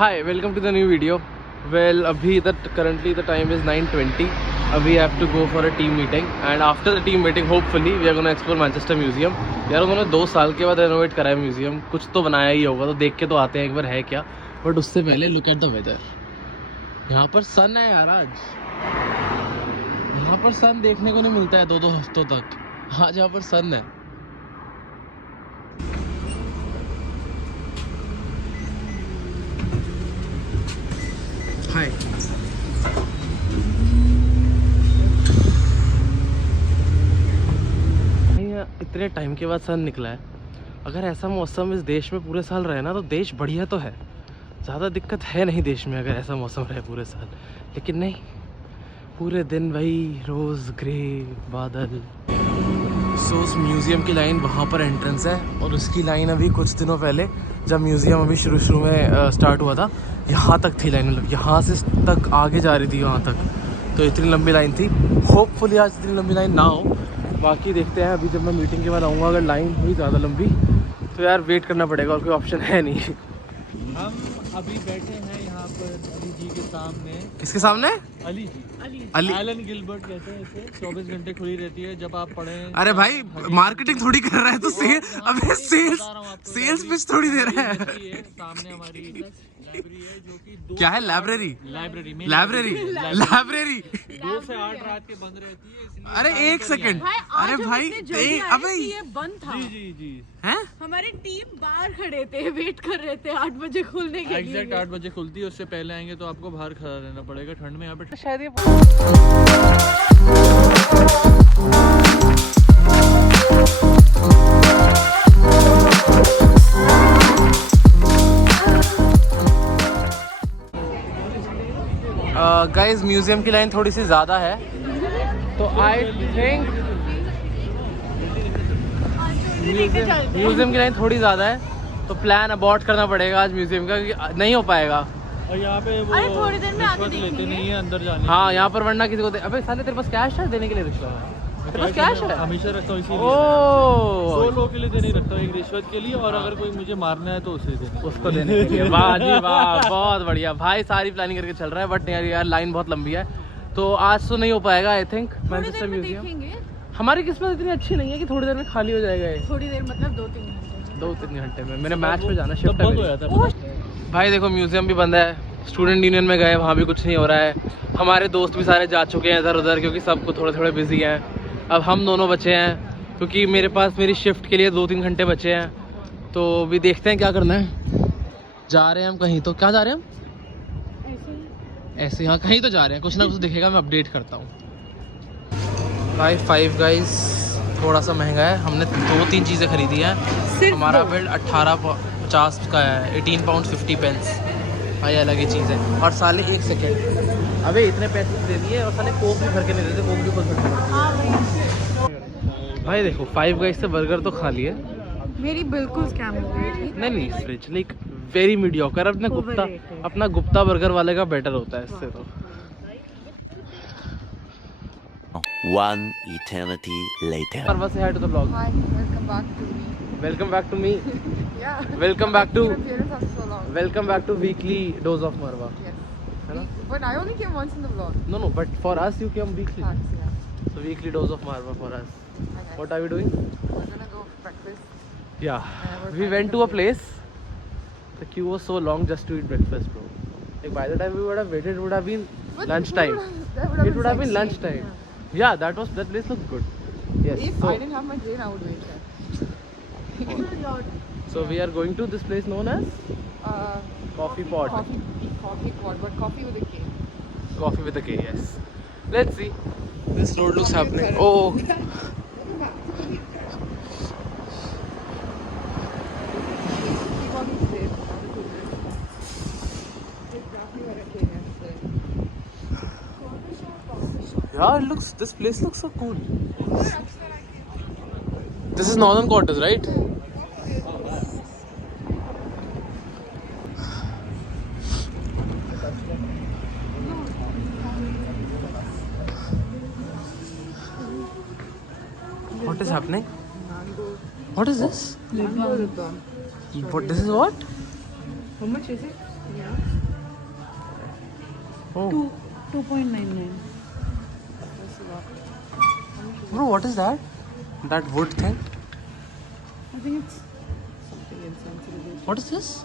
Hi, welcome to the new video. Well, currently the time is 9:20. We have to go for a team meeting, and after the team meeting, hopefully we are going to explore Manchester Museum. यार उन्होंने 2 साल के बाद renovate करा है museum, कुछ तो बनाया ही होगा, तो देख के तो आते हैं एक बार है क्या. बट उससे पहले लुक एट द वेदर. यहाँ पर सन है यार आज. यहाँ पर सन देखने को नहीं मिलता है 2-2 हफ्तों तक. आज यहाँ पर सन है. हाय. इतने टाइम के बाद सन निकला है. अगर ऐसा मौसम इस देश में पूरे साल रहे ना तो देश बढ़िया तो है. ज़्यादा दिक्कत है नहीं देश में अगर ऐसा मौसम रहे पूरे साल. लेकिन नहीं, पूरे दिन वही रोज़ ग्रे बादल. सो उस म्यूज़ियम की लाइन वहाँ पर एंट्रेंस है, और उसकी लाइन अभी कुछ दिनों पहले जब म्यूज़ियम अभी शुरू में स्टार्ट हुआ था, यहाँ तक थी लाइन. मतलब यहाँ से तक आगे जा रही थी वहाँ तक. तो इतनी लंबी लाइन थी. होपफुली आज इतनी लंबी लाइन ना हो. बाकी देखते हैं. अभी जब मैं मीटिंग के बाद आऊँगा, अगर लाइन हुई ज़्यादा लंबी तो यार वेट करना पड़ेगा, और कोई ऑप्शन है नहीं. हम अभी बैठे हैं यहाँ पर अली जी के सामने. किसके सामने? अली जी. अली. एलन गिलबर्ट कहते हैं इसे. 24 घंटे खुली रहती है. जब आप पढ़ें. अरे भाई मार्केटिंग थोड़ी कर रहा है तो अबे सेल्स पिच थोड़ी दे रहा है. सामने हमारी लाइब्रेरी है जो कि क्या है? लाइब्रेरी 2 से 8 रात के बंद रहती है. इसलिए अरे एक सेकंड. अरे भाई अबे ये बंद था. जी हैं? हमारी टीम बाहर खड़े थे, वेट कर रहे थे 8 बजे खुलने के लिए. एग्जैक्ट 8 बजे खुलती है. उससे पहले आएंगे तो आपको बाहर खड़ा रहना पड़ेगा ठंड में. यहाँ पे शायद ये गाइस म्यूजियम की लाइन थोड़ी सी ज़्यादा है, तो आई थिंक म्यूजियम की लाइन थोड़ी ज़्यादा है, तो प्लान अबॉर्ट करना पड़ेगा आज म्यूजियम का, क्योंकि नहीं हो पाएगा. और यहाँ पे वो थोड़ी देर में आके लेते नहीं है अंदर जाने. हाँ यहाँ पर वरना किसी को अबे साले तेरे पास कैश है देने के लिए? रिश्वत तेरे पास कैश है? हमेशा रखता हूँ इसीलिए. ओह 2 लोगों के लिए देने रखता हूँ, एक रिश्वत के लिए, और अगर कोई मुझे मारना है तो उसे देना. उसको देने के लिए. वाह जी वाह, बहुत बढ़िया भाई. सारी प्लानिंग करके चल रहा है. बट यार लाइन बहुत लंबी है, तो आज तो नहीं हो पाएगा आई थिंक. मैनचेस्टर म्यूजियम हमारी किस्मत इतनी अच्छी नहीं है कि थोड़ी देर में खाली हो जाएगा ये. थोड़ी देर मतलब 2-3 घंटे में. मेरे मैच में जाना शिफ्ट बंद हो है. जाता है. भाई देखो म्यूजियम भी बंद है. स्टूडेंट यूनियन में गए, वहाँ भी कुछ नहीं हो रहा है. हमारे दोस्त भी सारे जा चुके हैं इधर उधर, क्योंकि सबको थोड़े बिजी हैं. अब हम दोनों बचे हैं, क्योंकि मेरे पास मेरी शिफ्ट के लिए 2-3 घंटे बचे हैं. तो भी देखते हैं क्या करना है. जा रहे हैं हम कहीं. तो क्या जा रहे हैं हम? ऐसे यहाँ कहीं तो जा रहे हैं. कुछ ना कुछ दिखेगा, मैं अपडेट करता हूँ. भाई फाइव गाइस थोड़ा सा महंगा है. हमने 2-3 चीज़ें खरीदी हैं. हमारा बिल 18.50 का है. 18 पाउंड 50 पेंस. भाई अलग ही चीज़ है. और साले एक सेकेंड, अबे इतने पैसे दे दिए और साले कोक भी भर के नहीं देते. कोक भी खुद भर के. भाई देखो 5 गाइस से बर्गर तो खा लिए. मेरी बिल्कुल स्कैम हो गई. नहीं फ्रिज लाइक वेरी मीडियोकर. अपना गुप्ता बर्गर वाले का बेटर होता है इससे. तो One eternity later. Marwa, say hi to the vlog. Hi, welcome back to me. Welcome back to me. Yeah. Welcome back to. Your appearance after so long. Welcome back to weekly dose of Marwa. Yes. है ना? But I only came once in the vlog. No, but for us you came weekly. Thanks, yeah. So weekly dose of Marwa for us. Okay. What are we doing? We're gonna go for breakfast. Yeah. we're We finding went a to a place. place. The queue was so long just to eat breakfast, bro. Like by the time we would have waited, it would have been But lunchtime. It It would have been lunchtime. Yeah, that place looked good. Yes. If So, I didn't have my train, I would wait there. so we are going to this place known as Coffee Pot. Coffee pot, but coffee with a K. Coffee with a K, yes. Let's see. This road looks happening. Oh. Keep on being safe. Exactly where I came yesterday. Yeah, this place looks so cool. This is Northern Quarters, right? What is happening? What is this? Mango lip balm. What? This is what? How much is it? Yeah. Oh. 2.99. Bro, what is that? That wood thing? I think it's Something insensitive. What is this?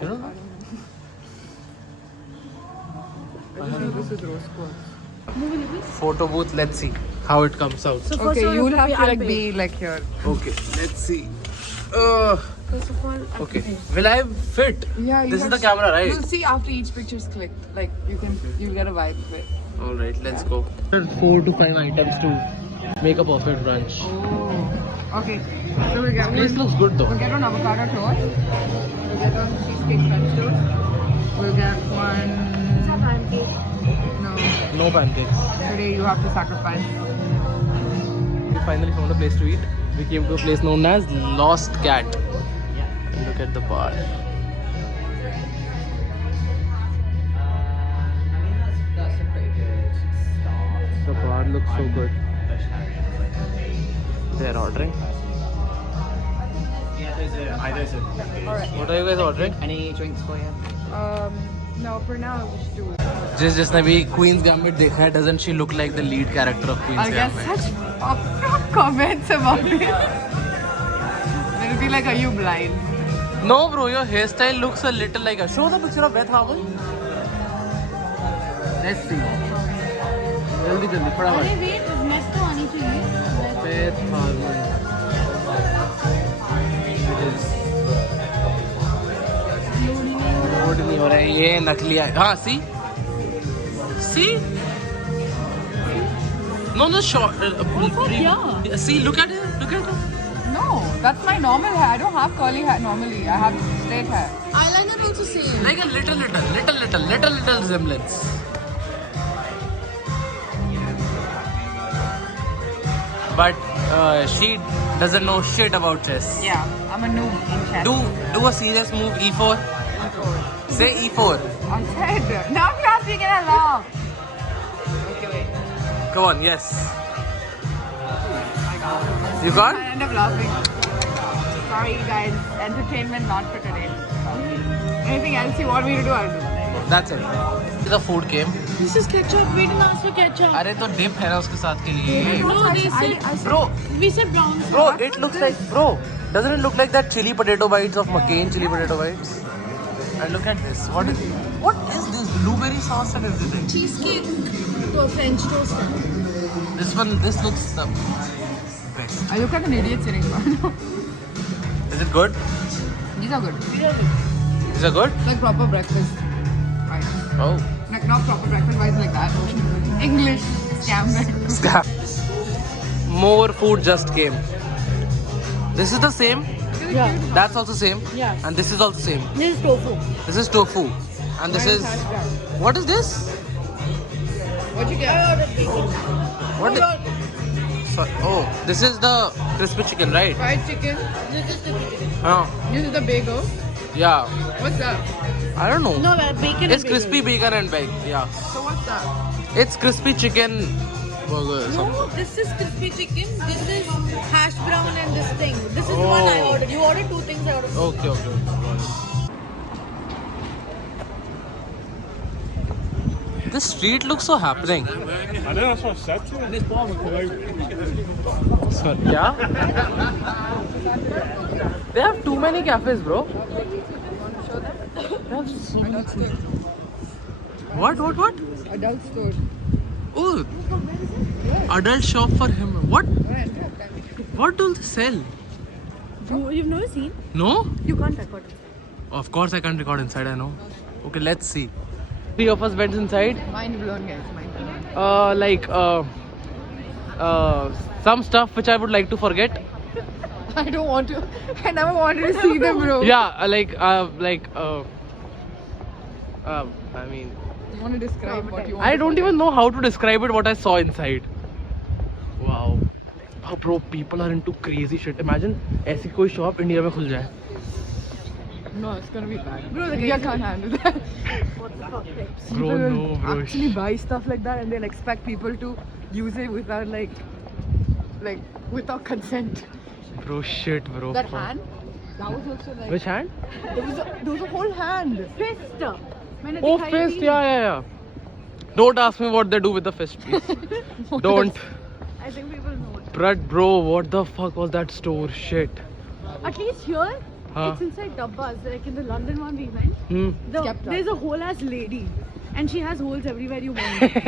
You don't know? I don't know. This is rose quartz. Photo booth. Let's see how it comes out. so first Okay, of all, you'll have to I'll like pay. be like here. Okay, let's see. First of all, I'll Okay, pay. will I fit? Yeah, you This is have the camera, right? You'll see after each picture's clicked. Like you'll get a vibe of it. All right, let's go. 4 to 5 items to make a perfect brunch. Oh. Okay. So we'll get This looks good though. We'll get one avocado toast. We'll get one cheesecake French toast. We'll get one. No. No pancakes. Today you have to sacrifice. We finally found a place to eat. We came to a place known as Lost Cat. And look at the bar. The bar looks so good. They're ordering. What are you guys ordering? Any drinks for you? No, for now we should do. जिसने भी Queen's Gambit देखा है, doesn't she look like the lead character of Queen's I'll get Gambit? such comments about it. They'll be like, are you blind? No, bro, your hairstyle looks a little like a. Show the picture of Beth Harmon. Let's see. जल्दी जल्दी फटाफट. अरे wait, mess तो आनी चाहिए. Beth Harmon. Load नहीं हो रहा है. ये नकली है. हाँ, see? See? No, short. See, look at it. Look at it. No, that's my normal hair. I don't have curly hair normally. I have straight hair. Eyeliner also same. Like a little resemblance. But she doesn't know shit about chess. Yeah, I'm a noob in chess. Do a serious move, E4. Say E4. I said. Now you're asking and I laugh. Okay, wait. Come on, yes. You got? I end up laughing. Sorry guys, entertainment not for today. Anything else you want me to do, I'll do. That's it. The food came. This is ketchup. We didn't ask for ketchup. अरे तो dip है ना उसके साथ के लिए. No, they said. Bro, We said brown. it looks like, doesn't it look like that chili potato bites of McCain chili potato bites? And look at this. What is this? Blueberry sauce and everything. Cheesecake. To a French toast. This looks the best. I look like an idiot sitting down. Is it good? These are good. Is it good? Like proper breakfast. Right. Oh. Like not proper breakfast, but it's like that. English scam breakfast. Scam. More food just came. This is the same. Yeah. That's also same. Yeah. And this is also same. This is tofu. This is tofu. And this is. What is this? What'd you I get? ordered bacon. What is. Oh, this is the crispy chicken, right? Fried chicken. This is the chicken. This is the bagel. Yeah. What's that? I don't know. No, bacon. It's crispy bacon and bacon. Yeah. So what's that? It's crispy chicken burger. or something. No, this is crispy chicken. This is hash brown and this thing. This is the one I Oh. ordered. You ordered 2 things. I ordered. Okay. This street looks so happening. I know, that's what I said to him. Sorry. Yeah? They have too many cafes, bro. They have so many food. What? Adult store. Oh, adult shop for him. What do they sell? You've never seen? No? You can't record it. Of course I can't record inside, I know. Okay, let's see. 3 of us went inside. Mind blown, guys. Mind blown. Some stuff which I would like to forget. I don't want to. I never wanted to see them, bro. Yeah, I mean, You want to describe what you want? I don't even know how to describe it, what I saw inside. Wow. Oh, bro, people are into crazy shit. Imagine ऐसी कोई shop India में खुल जाए. No, it's gonna be bad. Bro, India can't handle that. Bro, People no, bro. actually buy stuff like that and they'll expect people to use it without without consent. Bro, shit, bro. That hand, that was also like Which hand? there was a whole hand. Fist. मैंने Oh, दिखाई fist, थी। yeah. Don't ask me what they do with the fist, please. Don't. I think people know. But bro, what the fuck was that store? Shit. At least here, Huh. it's inside Dabbas. Like in the London one we went, Hmm. there's a whole ass lady, and she has holes everywhere you went.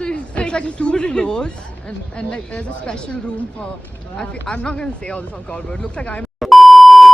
So it's like 2 floors, and like there's a special room for. I'm not gonna say all this on call, but it looks like I'm.